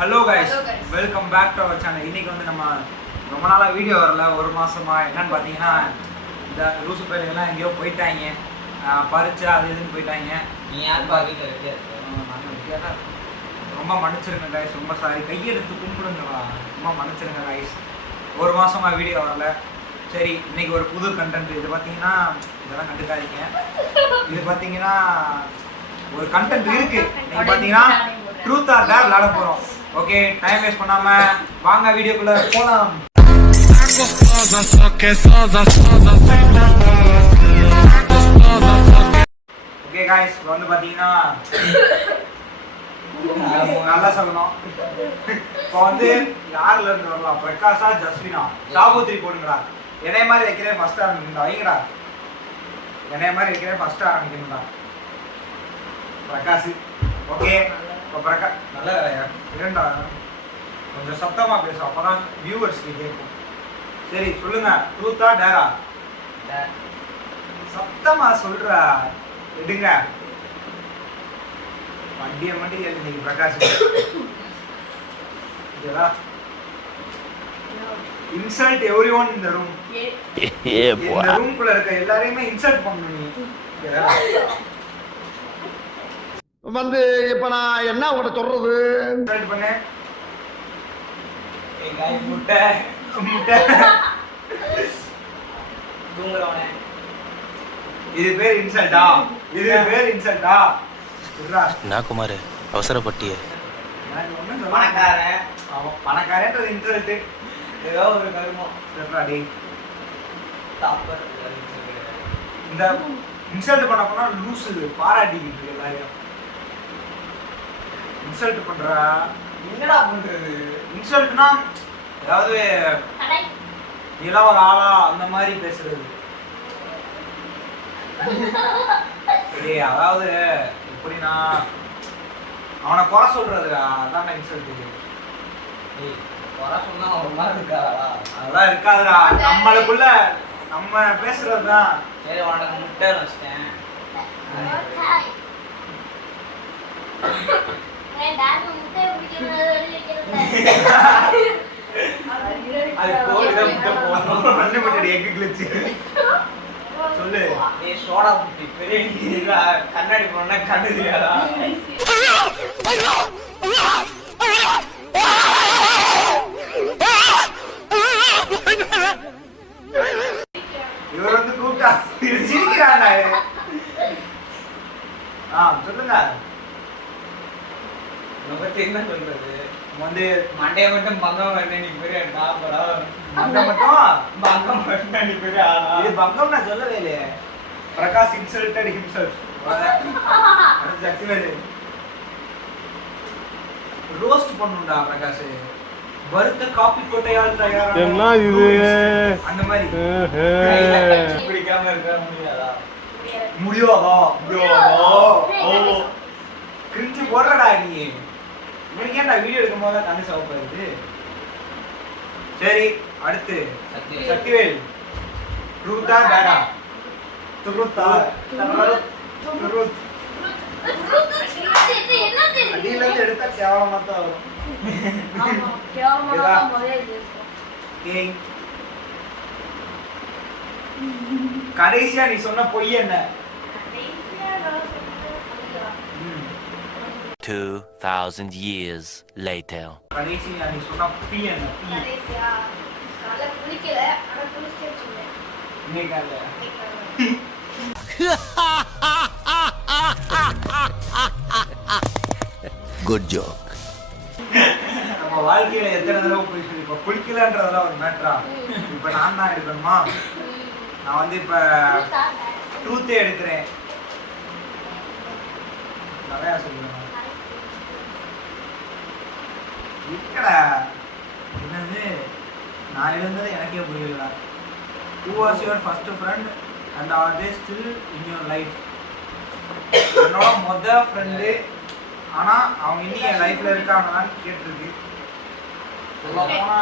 Hello guys, welcome back to our channel. இன்னைக்கு வந்து நம்ம ரொம்ப நாளாக வீடியோ வரல, ஒரு மாசமா. என்னன்னு பார்த்தீங்கன்னா, இந்த லூசு பயிர்கள்லாம் எங்கேயோ போயிட்டாங்க, பறிச்சு அது இதுன்னு போயிட்டாங்க. நீ யார் பாக்கிட்டு இருக்க? ரொம்ப மன்னிச்சிருங்க கைஸ், ரொம்ப சாரி. கையெடுத்து கும்பிடுங்களா, ரொம்ப மன்னிச்சிருங்க கைஸ். ஒரு மாசமா வீடியோ வரல. சரி, இன்னைக்கு ஒரு புது கண்டென்ட். இது பார்த்தீங்கன்னா, இதெல்லாம் கண்டுக்காதீங்க. இது பார்த்தீங்கன்னா ஒரு கண்டென்ட் இருக்கு. இன்னைக்கு பார்த்தீங்கன்னா ட்ரூத் ஆர் டேர் விளையாட போறோம். ஓகே, டைம் வேஸ்ட் பண்ணாம வாங்க வீடியோக்குள்ள போலாம். ஓகே गाइस, வந்து பாத்தீங்கன்னா நல்லா சொல்லணும். இப்போ வந்து யாருல இருந்து வரலாம்? பிரகாஷா, ஜஸ்வினா, சாபுத்ரி போடுங்கடா. என்னைய மாதிரி வைக்கிறேன் ஃபர்ஸ்ட் ஆரம்பிக்கணும்டா. வைங்கடா, என்னைய மாதிரி வைக்கிறேன் ஃபர்ஸ்ட் ஆரம்பிக்கணும்டா. பிரகாஷ். ஓகே, இப்போ நல்ல இரண்டா கொஞ்சம் சத்தமா பேசும், அப்பதான் வியூவர்ஸ்க்கு கேட்கும். சரி சொல்லுங்க, ட்ரூத்தா டேரா? சத்தமா சொல்றா, எடுங்க வண்டியை மட்டும் இன்னைக்கு பிரகாஷ். இன்சல்ட் எவ்ரி ஒன் இந்த ரூம். இந்த ரூம்குள்ள இருக்க எல்லாரையுமே இன்சல்ட் பண்ணணும் நீ. வந்து இப்ப நான் என்ன உங்கள்கிட்ட சொல்றது? இன்சல்ட் பண்ணு. முட்டை முட்டை தூங்குறவனே. இது பேர் இன்சல்ட்டா? இது பேர் இன்சல்ட்டா? நான் குமார் அவசரப்பட்டிய பணக்காரன். அவன் பணக்காரன்றது இன்சல்ட். ஏதோ ஒரு கருமம். சரிடாடி, டாப்பர். இந்த இன்சல்ட் பண்ண போனா லூசு பாராட்டிக்கிட்டு எல்லாரையும் இன்சல்ட் பண்றா. என்னடா பண்றது? இன்சல்ட்னா அதாவது நீலாம் ஒரு ஆளா அந்த மாதிரி பேசுறது. அதாவது எப்படின்னா அவனை குறை சொல்றதுடா, அதான் இன்சல்ட். குறை சொன்னா ஒரு மாதிரி இருக்காதா? அதெல்லாம் இருக்காதுடா, நம்மளுக்குள்ள நம்ம பேசுறதுதான். சரி, உனக்கு முட்டை வச்சிட்டேன். அது கோழிதான் முட்டை போடணும். அன்லிமிட்டட் எக் கிளிச்சு. சொல்லு. ஏ சோடா புட்டி பெரிய கண்ணாடி போனா கண்ணு தெரியாதா? இவர் வந்து கூப்பிட்டா சிரிக்கிறாங்க. சொல்லுங்க. என்ன சொல்றது? வந்து மண்டைய மட்டும் பங்கம் பண்ண நீ பெரிய டாப்பரா? பங்கம் மட்டும் பங்கம் பண்ண நீ பெரிய ஆளா? இது பங்கம் நான் சொல்லவே இல்லையே. Prakash insulted himself. Sakthivelu roast பண்ணுடா பிரகாஷ். வறுத்த காபி கொட்டையால் தயாரா என்ன இது? அந்த மாதிரி பிடிக்காம இருக்க முடியாதா? முடியாதா? ஓ கிரிஞ்சு போடுறடா நீ. இவனுக்கு ஏன்டா வீடியோ எடுக்கும் போது கண்ணு சவப்பாருது. சரி, அடுத்து சக்திவேல். ட்ரூத்தா டேரா? ட்ரூத்தா? ட்ரூத். அடியில இருந்து எடுத்தா கேவலமா தான் வரும். கடைசியா நீ சொன்ன பொய் என்ன? 2000 years later. கடைசியா நீ சொன்ன பொய் என்ன? Good joke. நம்ம வாழ்க்கையில எத்தனை தடவை போய் இப்ப குளிக்கலன்றதெல்லாம் ஒரு மேட்டரா? இப்ப நான் தான் எடுக்கணுமா? நான் வந்து இப்ப ட்ரூத்தே எடுக்கிறேன். நிறையா சொல்லுவேன். இருக்கடா, என்னது நான் எழுந்தது எனக்கே புரியல. Who was your first friend and are they still in your life? என்னோட மொதல் ஃப்ரெண்டு, ஆனா அவங்க இன்னும் என் லைஃப்ல இருக்காங்களான்னு கேட்டிருக்கு. சொல்ல போனா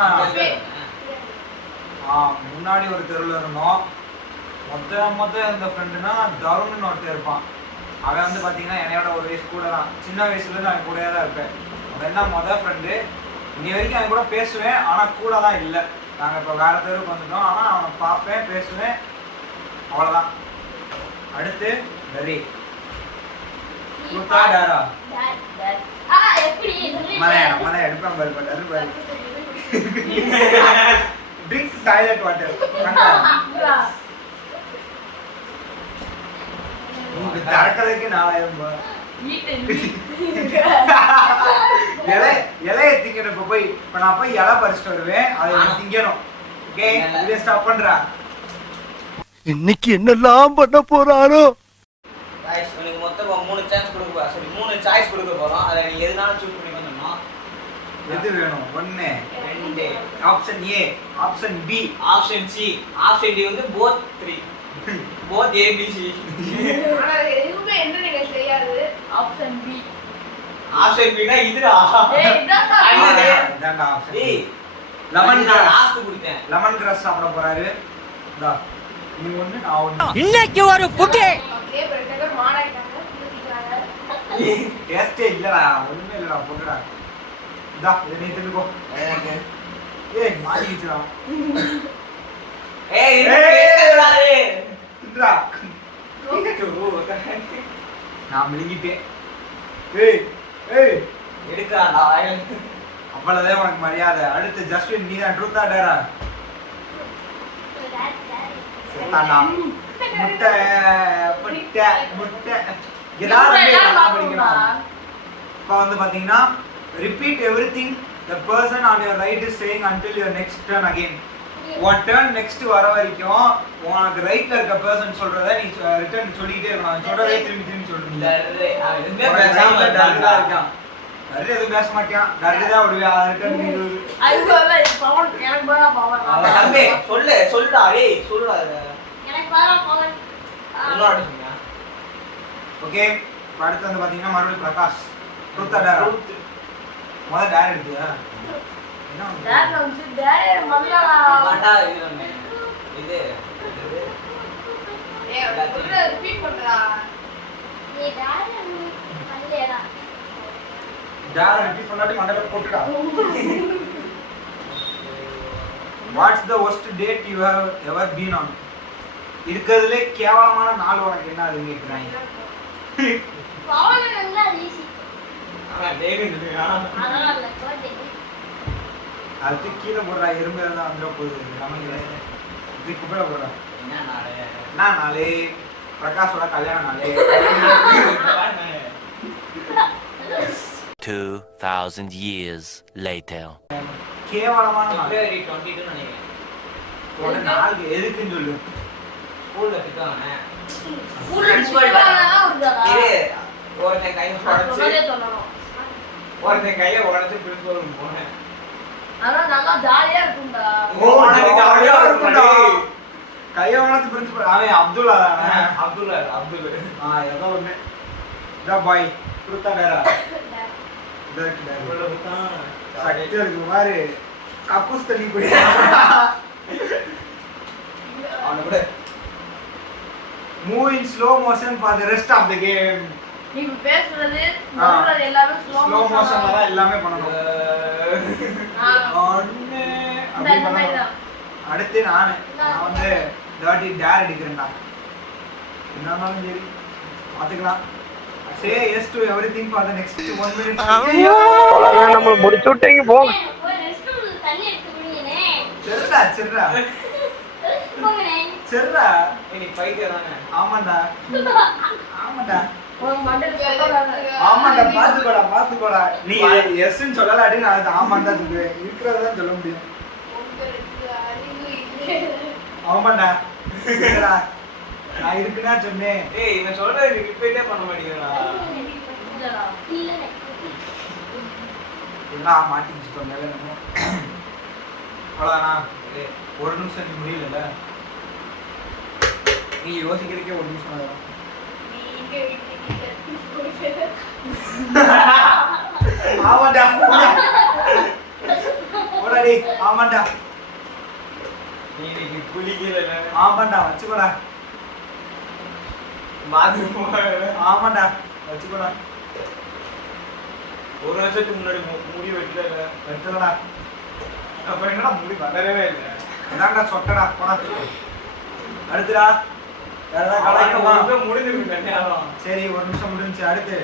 முன்னாடி ஒரு தெருவில் இருந்தோம். மொத்த இருந்த ஃப்ரெண்டுனா தருண்னு ஒருத்தர் இருப்பான். அவன் வந்து பார்த்தீங்கன்னா என்னையோட ஒரு வயசு கூட தான். சின்ன வயசுலேருந்து அவன் கூடயே தான் இருப்பேன். தான் மொதல் ஃப்ரெண்டு. இன்னி வரைக்கும் அவன் கூட பேசுவேன், ஆனால் கூட தான் இல்லை. நாங்கள் இப்போ வேறு தெருவுக்கு வந்துட்டோம், ஆனால் அவனை பார்ப்பேன், பேசுவேன், அவ்வளோதான். அடுத்து டரி. ட்ரூத்தா டேரா? மலையா எடுப்பேன் பாரு. Drink toilet water. உங்களுக்கு திறக்கிறதுக்கு 4000 ரூபாய். இலைய திங்கணும். இப்ப போய் இப்ப நான் போய் இலை பறிச்சுட்டு வருவேன், அதை திங்கணும். ஓகே, இதை ஸ்டாப் பண்றா. இன்னைக்கு என்னெல்லாம் பண்ண போறாரோ. गाइस உனக்கு மொத்தமா 3 சான்ஸ் கொடுக்க போறோம். சரி 3 சாய்ஸ் கொடுக்க போறோம். அத நீ எதுனாலும் சூஸ் பண்ணி பண்ணனும். எது வேணும்? 1 2 option A, option B, option C. Option D வந்து both 3. both A B C. ஆனா எதுவுமே என்ன நீங்க செய்யாது. Option B. ஆப்ஷன் பி னா இதுடா. ஏய் இதான்டா. இதான்டா ஆப்ஷன். ஏய் லெமன் கிராஸ். லாஸ்ட் குடிச்சேன். லெமன் கிராஸ் சாப்பிட போறாரு. இந்தா நீ ஒண்ணு நான் ஒண்ணு. இன்னைக்கு ஒரு புகே. Okay breaker மாடாயிட்டாங்க. குடிக்கிறாங்க. டேஸ்டே இல்லடா, ஒண்ணுமே இல்லடா, போடுடா. இந்தா இத நீ தின்னுக்கோ. ஓகே. ஏய் மாட்டிக்கிச்சுடா. ஏய் என்னடா ஏய் தின்றா. நான் மிளிங்கிட்டேன். ஏய் ஏய் எடுக்கறாடா. அவ்வளவுதான் உனக்கு மரியாதை. அடுத்து ஜஸ்வின், நீ தான் ட்ரூத்தா டேரா? செத்தாண்டா. முட்டை முட்டை முட்டை எல்லாரும் படிக்கணும். இப்போ வந்து பாத்தீங்கன்னா repeat everything the person on your right is saying until your next turn again. உன் டர்ன் நெக்ஸ்ட் வர வரைக்கும் உனக்கு ரைட்ல இருக்க பர்சன் சொல்றத நீ ரிட்டர்ன் சொல்லிட்டே இருக்கணும். சொல்றதே திரும்பி சொல்றீங்க. டர்ரா இருக்கான். டர்ரா எதுவும் பேச மாட்டான். டர்ரா தான் விடுவியா ரிட்டர்ன் நீ. ஐயோல பவர் எனக்கு வர பவர். தம்பி சொல்லுடா ஏய் சொல்லுடா. எனக்கு வர பவர். இன்னொரு சொன்னா. ஓகே, அடுத்து வந்து பாத்தீங்கன்னா மறுபடியும் பிரகாஷ். ட்ரூத்தா டேரா? முதல்ல டேரா எடுத்தியா? என்ன டேட் வந்து டேட் மல்லா. வாடா இது ஏய் சொல்ற ரிப்பீட் பண்றா. நீ டேட் மல்லேடா. டேரா ரிப்பீட் பண்ணாட்டி மண்டல போட்டுடா. What's the worst date you have ever been on? இருக்கிறதுலே கேவலமான நாள் உனக்கு என்ன அதுன்னு கேக்குறாங்க. பவர் நல்லா ஈஸி. அவன் டேவிட் இல்லையா? அதனால இல்ல கோட்டை. அதுக்கு கீழே போடுறா, எறும்பு இருந்தா வந்துட போகுது. நமக்கு இதுக்கு கீழே போடுறா. என்ன நாளே? என்ன நாளே? பிரகாஷோட கல்யாண நாளே. 2000 years later. கேவலமான நாள். February 22 நினைக்கிறேன். ஒரு நாள் எதுக்குன்னு சொல்லு. ஸ்கூல்ல திட்டானே. பிரின்சிபல்டா வருதா? இரு ஒருத்தன் கையை உடைச்சு சொல்லவே சொல்லணும். ஒருத்தன் கையை உடைச்சு பிரின்சிபல் ரூம் போனேன். ஆனா நல்லா ஜாலியா இருக்கும்டா. உனக்கு ஜாலியா இருக்கும்டா. கையை வளர்த்து பிரின்சிபல் அவன் அப்துல்லா தானே? அப்துல் ஏதோ ஒண்ணு. இதா பாய் ட்ரூத்தா டேரா? இதற்கு டேரா. சக்தி இருக்கு பாரு. கப்புஸ் தண்ணி குடி. அவன கூட move in slow motion for the rest of the game. நீ பேசுறது சொல்றது எல்லாமே ஸ்லோ மோஷன்ல தான் எல்லாமே பண்ணணும். ஒண்ணு அப்படி இந்த மாதிரி பண்ணணும். தான். அடுத்து நான் வந்து டாட்டி டேர் அடிக்கிறேன்டா. என்னன்னாலும் சரி பாத்துக்கலாம். Say yes to everything for the next 1 minute. அவ்வளவுதான் நம்ம முடிச்சு விட்டீங்க போங்க. போய் ரெஸ்ட் ரூம்ல தண்ணி எடுத்து குடிங்கனே. சரிடா போங்கனே. சரிடா. நீ பைத்தியம் தானே? ஆமாண்டா. உன் மண்டல சொல்றாங்க. ஆமாண்டா, பாத்துக்கோடா. நீ எஸ்ன்னு சொல்லலாட்டி நான் அது ஆமாண்டா சொல்லுவேன். இருக்கிறதான் சொல்ல முடியும். உங்களுக்கு அறிவு இல்லை. ஆமாண்டா. இல்லடா. நான் இருக்குன்னா சொன்னேன். ஏய் இவன் சொல்றது நீ ரிப்பீட்டே பண்ண மாட்டீங்களா? இல்ல. எல்லாம் மாட்டிக்கிச்சு சொன்னேன் நம்ம. அவ்வளோதானா? ஒரு நிமிஷம் நீ முடியல. நீ யோசிக்கிறதுக்கே ஒரு நிமிஷம் ஆகும். ஆமாண்டா. போடாடி. ஆமாண்டா. நீ இன்னைக்கு குளிக்கல. ஆமாண்டா வச்சுக்கோடா. பாத்ரூம் ஆமாண்டா வச்சுக்கோடா. ஒரு வருஷத்துக்கு முன்னாடி முடி வெட்டல. வெட்டலடா. அப்புறம் என்னடா முடி வளரவே இல்லை. அதான்டா சொட்டடா போடா. அடுத்துடா வேற ஏதாவது கலாய்க்கமா? முடிஞ்சிருக்கு கல்யாணம். சரி ஒரு நிமிஷம் முடிஞ்சு. அடுத்து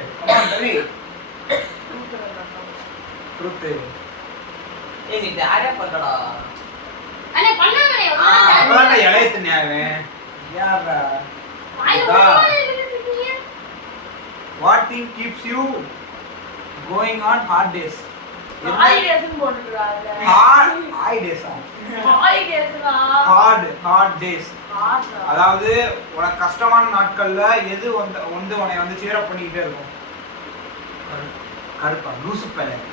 ட்ரூத். ஏய் நீ டேரே பண்ணடா. அண்ணே பண்ணானே அப்பதான்டா இலைய தின்னியாவேன். யாரா? What thing keeps you going on hard days? hard days. அதாவது உனக்கு கஷ்டமான நாட்கள்ல எது வந்து உன்னை வந்து cheer up பண்ணிட்டே இருக்கும்? கருப்பா லூசு பையன்.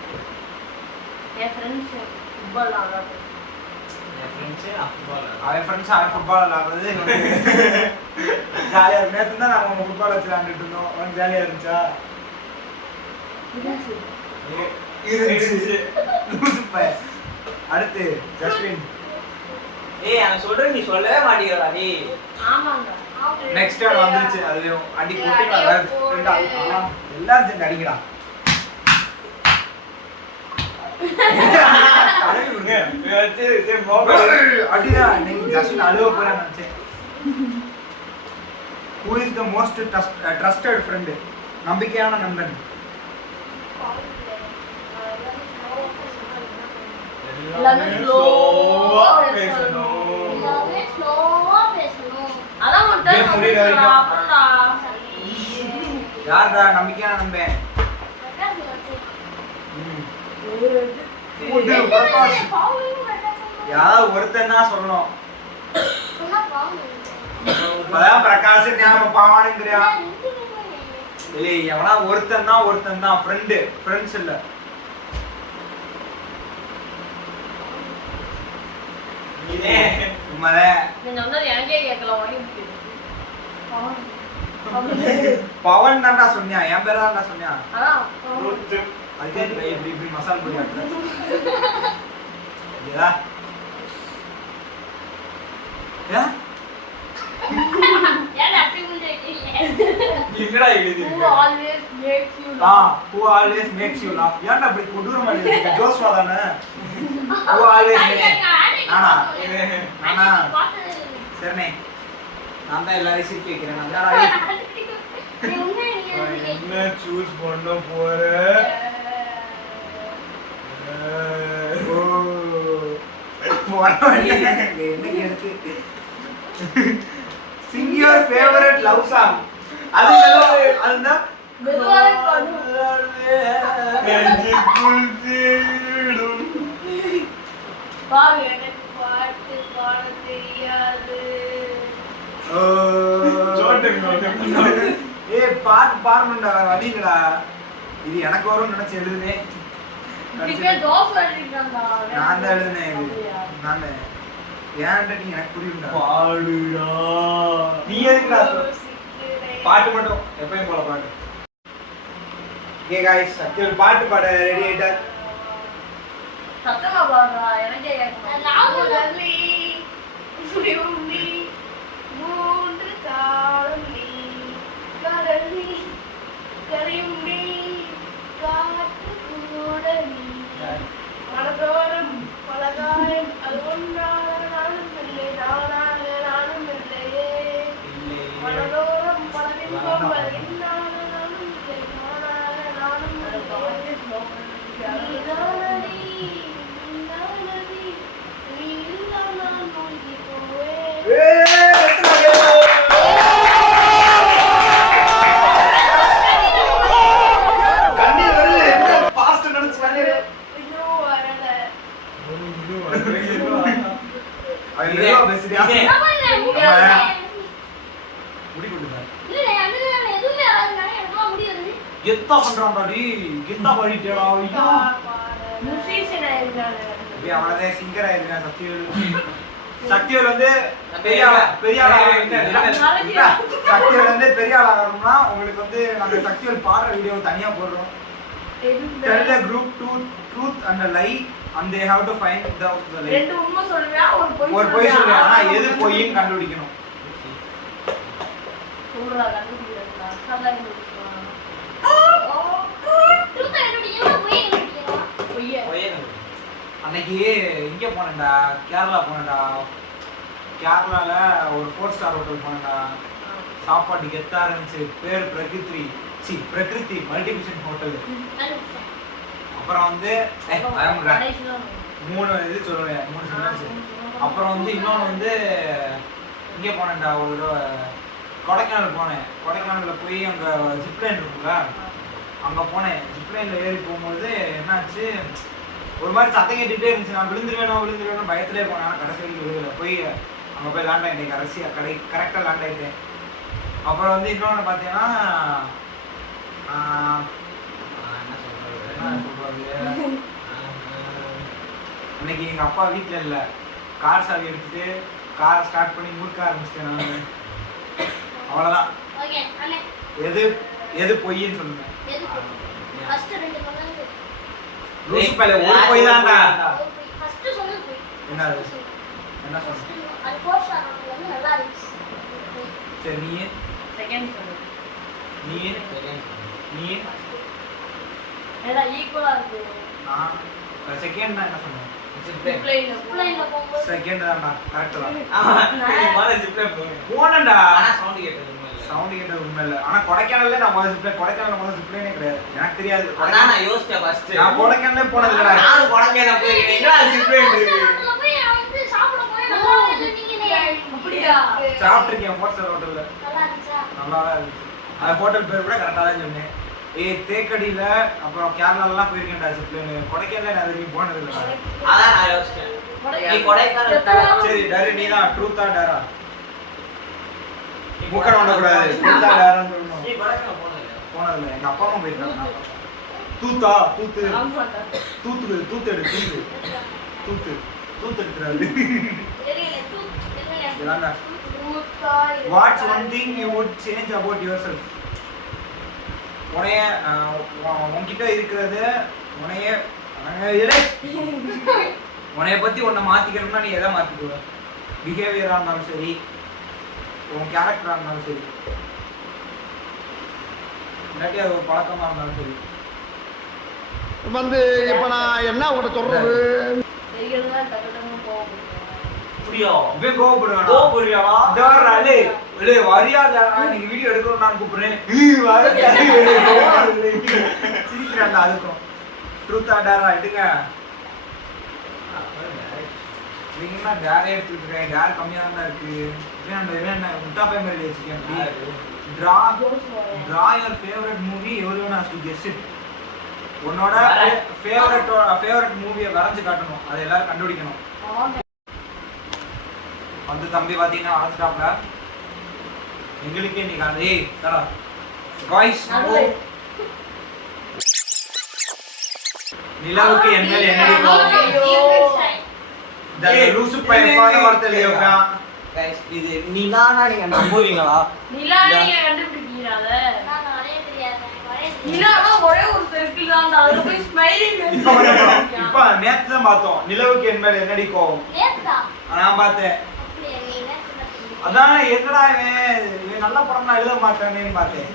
என் ஃப்ரெண்ட்ஸ் ஃபுட்பால் ஆடுறாங்க. அவன் ஃப்ரெண்ட்ஸ் அவன் ஃபுட்பால் விளாடுறது ஜாலியாக இருக்கும். நேற்று தான் நாங்கள் ஃபுட்பால் வச்சு விளாண்டுட்டு இருந்தோம். அவன் ஜாலியாக இருந்துச்சா? இருந்துச்சு. லூசு பையன். அடுத்து ஜஸ்வின். ஏய் அவன் சொல்ற நீ சொல்லவே மாட்டீங்கடா நீ. ஆமாங்க. நெக்ஸ்ட் டைம் வந்துருச்சு. அதுலயும் அடி போட்டுங்களா? எல்லாரும் சேர்ந்து அடிங்கடா. அடிதான். நீங்க ஜஸ்வின் அழுவ போறேன் நினைச்சேன். Who is the most trusted friend? நம்பிக்கையான நண்பன். எல்லாமே ஸ்லோவா பேசணும். எல்லாமே ஸ்லோவா பேசணும். அதான் ஒரு டைம் அப்புறம்டா. யார்டா நம்பிக்கையான நண்பன்? யாராவது ஒருத்தன் தான் சொல்லணும். இப்பதான் பிரகாஷ் ஞாபகம் பாவானுங்கிறியா? இல்லை எவனா ஒருத்தன் தான் ஃப்ரெண்டு. ஃப்ரெண்ட்ஸ் இல்ல. பவன் தான்டா சொன்னியா? என் பேர் தான்டா சொன்னியா? அதுக்கே இப்படி மசால் பொடி என்னடா எழுதி Who always makes you ah laugh. who always makes you laugh. ஏன்டா இப்படி கொடூரமா எழுதிருக்க? ஜோஸ்வா தானே? who always makes நானா? நானா? சரிண்ணே. நான் தான் எல்லாரையும் சிரிக்க வைக்கிறேன். நான் தான் என்ன சூஸ் பண்ண போற? என்ன எடுத்து sing your favorite love song. அது அதுதான் மெதுவாவே பாடு. பாரு எனக்கு பாட்டு பாட தெரியாது. பாட்டு பாடணும்டா. வேற வழிங்கடா. இது எனக்கு வரும்னு நினைச்சு எழுதுனேன். இதுக்கே தோசை எழுதிட்டான்டா. நான் தான் எழுதுனேன். இது நான் ஏன்டா நீ எனக்கு புரியும்டா. பாடுடா. நீ எதுக்குடா பாட்டு மட்டும் எப்பயும் போல பாடு. ஓகே गाइस சக்திவேல் பாட்டு பாட ரெடி ஆயிட்டார். சத்தமா பாடுறா. எனக்கே கேட்கணும். நாமுதலி சுயுமி மூன்று தாளம் நீ கடலி கரையும் நீ காற்று கூட நீ மனதோறும் பலகாயம் அது ஒன்றாக நானும் இல்லை நானாக நானும் இல்லையே மனதோறும் பல பிம்பம் அது இன்னாக நானும் இல்லை நானாக நானும் இல்லையே நீதானடி நீதானடி நீ இல்லா நான் மூழ்கி போவேன். கண்ணீர் வருது. பாஸ்ட் நினைச்சு கண்ணீர். ஐயோ வரல. அவன் மெதுவா பேசுறியா? முடி கொடுங்க. கெத்தா பண்றான்டாடி. கெத்தா பாடிட்டேடா. ஐயோ musician ஆயிருக்கானே. அப்படியே அவனதே சிங்கர் ஆயிருக்கான் சக்திவேல். சக்திவேல் வந்து பெரிய ஆளா சக்திவேல் வந்து பெரிய ஆளா ஆகணும்னா உங்களுக்கு வந்து நாங்க சக்திவேல் பாடுற வீடியோ தனியா போடுறோம். Tell the group truth and a lie and they have to find the lie. ரெண்டு உண்மை சொல்றியா ஒரு பொய் சொல்றேன். ஆனா எது பொய்ன்னு கண்டுபிடிக்கணும். சொல்றா கண்டுபிடிக்கிறா. கண்டுபிடிக்கலாம். ட்ரூத் கண்டுபிடிக்கணும். அன்னைக்கு இங்கே போனேன்டா, கேரளா போனேன்டா. கேரளால ஒரு 4 ஸ்டார் ஹோட்டல் போனேன்டா. சாப்பாடு கெத்தா இருந்துச்சு. பேர் பிரகிருதி மல்டிபிஷன் ஹோட்டல். அப்புறம் வந்து கடைசியில் 3 இது சொல்லுவேன், 3 சென்டென்ஸ். அப்புறம் வந்து இன்னொன்று வந்து இங்கே போனேன்டா, ஒரு கொடைக்கானல் போனேன். கொடைக்கானலில் போய் அங்கே ஜிப்லைன் இருக்குங்களா, அங்கே போனேன். ஜிப்லைனில் ஏறி போகும்போது என்னாச்சு, ஒரு மாதிரி சத்தம் கேட்டுகிட்டே இருந்துச்சு. நான் விழுந்துருவேணும் பயத்திலே போனேன். ஆனால் கடைசி வரைக்கும் விழுகலை. போய் அங்கே போய் லேண்ட் ஆகிட்டேன். கரெக்டாக லேண்ட் ஆகிட்டேன். அப்புறம் வந்து இன்னொன்று பார்த்தீங்கன்னா என்ன சொல்கிறது, இன்னைக்கு எங்கள் அப்பா வீட்டில் இல்லை. கார் சாவி எடுத்துட்டு காரை ஸ்டார்ட் பண்ணி முறுக்க ஆரம்பிச்சிட்டேன் நான். அவ்வளோதான். எது பொய்ன்னு சொல்லுங்க. லூசு பையல ஒரு பொய் தான்டா. என்ன சொல்ற? சரி நீ ஈக்குவலா இருக்கு. நான் செகண்ட் தான். என்ன சொன்னேன்? செகண்ட் தான்டா. கரெக்ட் தான். போனேன்டா. சவுண்ட் கேட்டது உண்மை இல்லை. ஆனா கொடைக்கானல்ல நான் முதல் ஜிப்லைனே கிடையாது. எனக்கு தெரியாது. நான் யோசிச்சேன் ஃபர்ஸ்ட். நான் கொடைக்கானலே போனது இல்லடா. நானும் கொடைக்கானல் போயிருக்கேன். ஜிப்லைன் சாப்பிட்டுருக்கேன் 4 ஸ்டார் ஹோட்டல்ல. நல்லா தான் இருந்துச்சு. அந்த ஹோட்டல் பேர் கூட கரெக்டாக தான் சொன்னேன். தேக்கடியில அப்புறம் கேரளாலாம் போயிருக்கேன்டா ஜிப்லைன். கொடைக்கானல நான் வரைக்கும் போனது இல்லடா. அதான் நான் யோசிச்சேன். நீ கொடைக்கானல் சரி டேரி நீ தான் ட்ரூத்தா டேரா? மூக்கட பண்ண கூடாது. ட்ரூத்தா டேரான்னு சொல்லணும். நீ கொடைக்கானல் போனதில்லை? போனதில்லை. எங்க அப்பா அம்மா போயிருக்காங்க. தூத்து எடுத்துறாரு. What's one thing you would change about yourself? உன்கிட்ட இருக்கிறது உன்னைய பத்தி உன்னை மாத்திக்கணும்னா நீ எதை மாத்திக்குவ? பிஹேவியரா இருந்தாலும் சரி, உன் கேரக்டரா இருந்தாலும் சரி, இல்லாட்டி அது ஒரு பழக்கமா இருந்தாலும் சரி. வந்து இப்ப நான் என்ன உங்கள்கிட்ட சொல்றது? இவன் கோவப்படுவானா? வீடியோ எடுக்கணும் நான் கூப்பிடுறேன். சிரிக்கிறாங்க. அதுக்கும் ட்ரூத்தா டேரா எடுங்க. நீங்கன்னா டேரே எடுத்துட்டு இருக்கேன். டேர் கம்மியா தான் இருக்கு. என்ன முட்டா பை மாதிரி வச்சுக்கேன். Draw your favorite movie. Everyone has to guess it. உன்னோட ஃபேவரட் மூவியை வரைஞ்சு காட்டணும். அதை எல்லாரும் கண்டுபிடிக்கணும். வந்து தம்பி பார்த்தீங்கன்னா ஆல்ஸ்டாப்ல எங்களுக்கே நீ காது. ஏய் தரா காய்ஸ் நிலவுக்கு என் மேல என்னடி கோவம்? இந்த லூசு பையன் பாத வார்த்தை இல்லையா? गाइस இது நிலானா நீங்க நம்புவீங்களா? நிலா நீங்க கண்டுபிடிக்கிறீங்களா? நான் வரவே தெரியாது. நிலானா ஒரே ஒரு சர்க்கிள் தான். அதுல போய் ஸ்மைலிங் இப்ப நேத்து தான் பார்த்தோம். நிலவுக்கு என் மேல என்னடி கோவம்? நேத்தா நான் பார்த்தேன். அதான் என்னடா இவன் நல்ல படம்னா எழுத மாட்டானேன்னு பார்த்தேன்.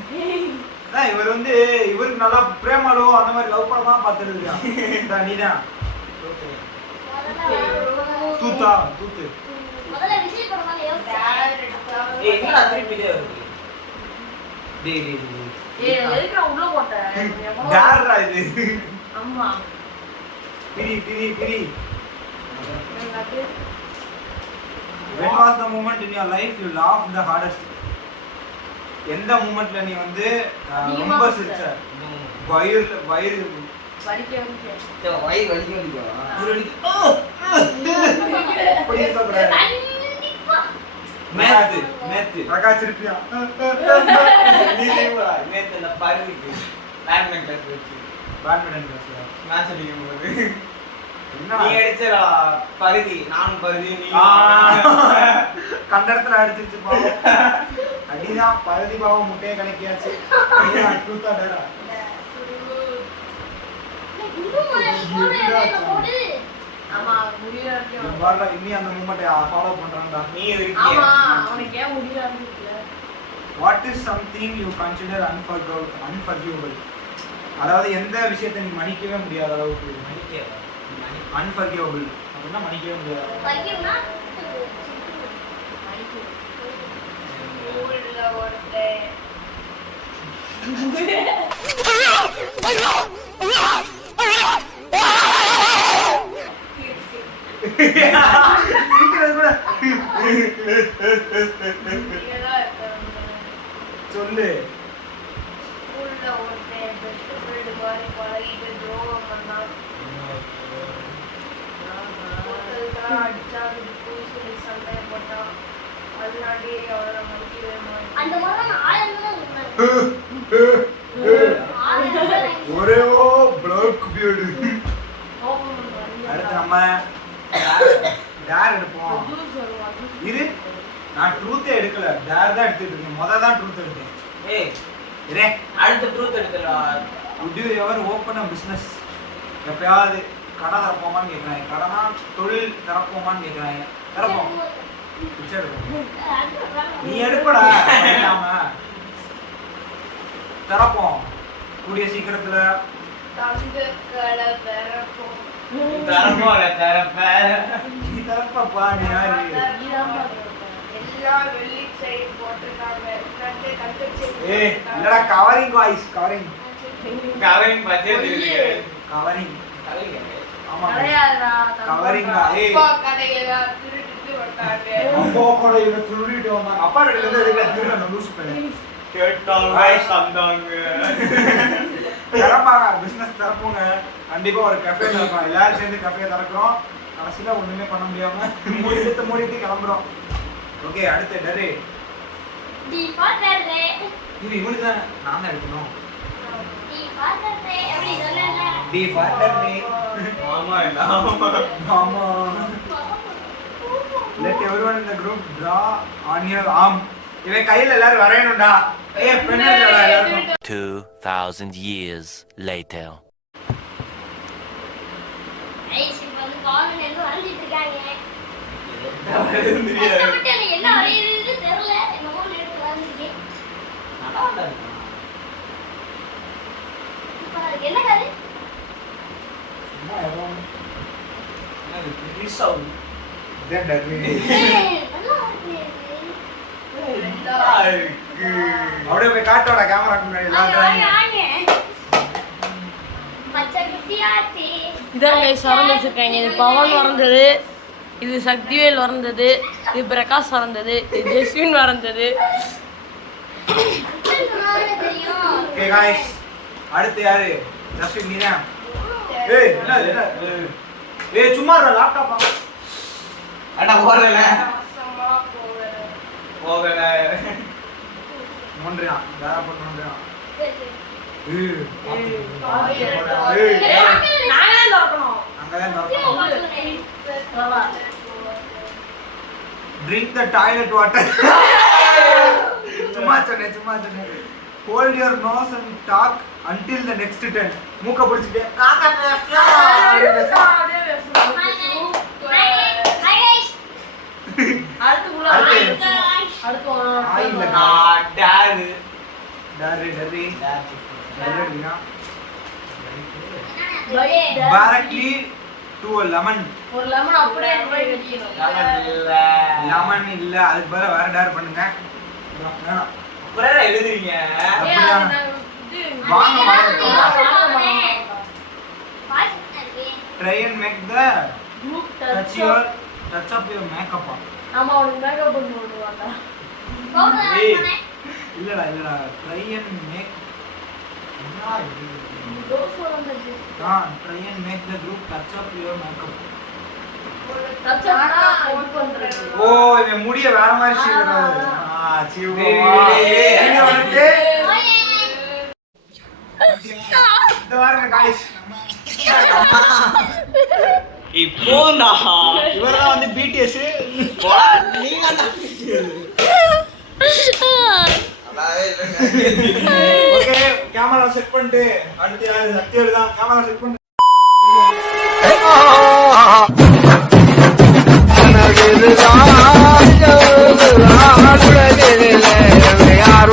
அதான் இவர் வந்து இவருக்கு நல்லா பிரேமாலோ அந்த மாதிரி லவ் படமா பார்த்துருக்கான். நீதான் தூத்து முதல்ல விஜய் படம் தான் யோசிச்சேன். என்னடா திருப்பிட்டே வருது? எதுக்கு உள்ள போட்டேன்? யாரா இது? அம்மா பிரி When was the moment in your life you laughed the hardest? எந்த மூமெண்ட்ல நீ வந்து ரொம்ப சிரிச்ச? வயிறு வலிக்க மேத்து பிரகாஷ் இருப்பியா? நீ செய்வா மேத்து அந்த பருவிக்கு பேட்மிண்டன் கிளாஸ் வச்சு பேட்மிண்டன் கிளாஸ்ல மேட்ச் அடிக்கும்போது என்ன நீ அடிச்சடா பருதி, நானும் பருதி, நீ கண்டத்துல அடிச்சிருச்சு பாவம். அடிதான் பருதி பாவம் முட்டையை கணக்கியாச்சு. ட்ரூத்தா டேரா? ஆமா முடியல. இன்னி அந்த மூமெண்ட்டை ஃபாலோ பண்றான்டா. நீ ஆமா இருக்கியா? உனக்கு ஏன் முடியல? What is something you consider unforgivable? அதாவது எந்த விஷயத்தை நீ மன்னிக்கவே முடியாத அளவுக்கு. அன்ஃபர்கிவபிள் அப்படின்னா மன்னிக்கவே முடியாது. வைக்கணும்னா ஊர்ல ஒருத்தன் இருக்கிறது கூட சொல்லு. ஊர்ல ஒருத்தன் பெஸ்ட் ஃப்ரெண்டு மாதிரி பழகிட்டு துரோகம் பண்ணான். அடிச்சாங்க சொல்லி சண்டை போட்டான். அதனாடி அவரை மதிக்கவே மாட்டேன். அந்த மாதிரி ஒரே பிளாக் பியர்டு. அடுத்து நம்ம டேர் எடுப்போம். இரு, நான் ட்ரூத்தே எடுக்கல, டேர் தான் எடுத்துட்டு இருக்கேன். முத தான் ட்ரூத் எடுத்தேன். ஏய் இரே அடுத்த ட்ரூத் எடுத்துடலாம். would you ever open a business? எப்பயாவது கடை திறப்போமான்னு கேட்குறாங்க. கடைனா தொழில் திறப்போமான்னு கேட்குறாங்க. திறப்போம். பிச்சை எடுப்போம். நீ எடுப்படா பண்ணாம. திறப்போம் கூடிய சீக்கிரத்துல. தங்க கடை திறப்போம். நீ திறப்பப்பா, நீ யாரு? எல்லாம் வெள்ளி சைடு போட்டிருக்காங்க. ஏய் இல்லடா, கவரிங் வாய்ஸ், கவரிங் கவரிங் பச்சை கவரிங். ஆமா கிடையாதுடா. கவரிங். ஏய் அப்பா கடையெல்லாம் திருடிட்டு வந்தாங்க. அப்பா கூட இவனை திருடிட்டு வந்தாங்க. அப்பா கடையில இருந்து எதுக்கு திருட லூஸ் பண்ணி கேட்டாங்க தந்தாங்க. திறப்பாங்க, பிசினஸ் திறப்போங்க. கண்டிப்பா ஒரு கஃபே திறப்போம். எல்லாரும் சேர்ந்து கஃபே திறக்கிறோம். கடைசியில ஒண்ணுமே பண்ண முடியாம மூடிட்டு கிளம்புறோம். ஓகே, அடுத்து டரு. டி பாட்டரே. இது இவனுக்கு தான் நான் தான் எடுக்கணும். டி பாட்டரே அப்படி சொல்லல. டி ஃபாதர் நே. ஆமா ஆமா. Let everyone in the group draw on your arm. இவன் கையில எல்லாரும் வரையணும்டா. ஏய் பென் எடுடா எல்லாரும். 2000 years later. ஐஸ் வந்து கார்னர் எங்க வரைஞ்சிட்டு இருக்காங்க. கஷ்டப்பட்டு எனக்கு என்ன வரையுதுன்னு தெரியல. என்னமோ எடுத்து வரைஞ்சிருக்கேன். இப்போ அதுக்கு என்ன கதை? என்னது ரிசௌ. தென் டரு. ஏய் நல்லா இருக்கு. அப்படியே போய் காட்டோட கேமராக்கு முன்னாடி எல்லாரும். பச்சை குட்டியாச்சி. இதான் கைஸ் வரைஞ்சி வச்சிருக்காங்க. இது பவன் வரைஞ்சது, இது சக்திவேல் வரைஞ்சது, இது பிரகாஷ் வரைஞ்சது, இது ஜெஸ்வின் வரைஞ்சது. தெரியும். ஓகே गाइस, அடுத்து யாரு? ஜஸ்வின் நீனா? ஏய் என்னது என்ன? ஏய் சும்மா இருடா, லேப்டாப் அண்ணா போறல சும்மா போகல மொன்றியா வேற பண்ணோம்டா. ஏய் நாங்களே திறக்கணும். அங்கதான் நடக்கும். Drink the toilet water. சும்மா சொன்னேன். Hold your nose and talk until the next 10. மூக்க பிடிச்சிட்டு காக்கா பேசா. Directly to a lemon. ஒரு லெமன் அப்படியே போய் வெட்டிக்கணும். லெமன் இல்ல, அதுக்கு பதிலா வேற டேர் பண்ணுங்க. வேணாம். அப்புறம் எழுதுறீங்க. வாங்க try and make the touch up your makeup. ஆமா, அவனுக்கு மேக்கப் பண்ணுவாங்க. இல்லடா try and make தோசை வந்தது. try and make the group touch up your makeup. தச்சனா இது பண்றது. ஓ இவன் முடிய வேற மாதிரி சீவுறாரு. சீவு. இங்க வந்து இந்த வாரங்க गाइस. இப்போனா இவர்தான் வந்து BTS. நீங்க ஓகே, கேமரா செட் பண்ணிட்டு அடுத்து யாரு? சத்யர் தான். கேமரா செட் பண்ணிட்டு யார்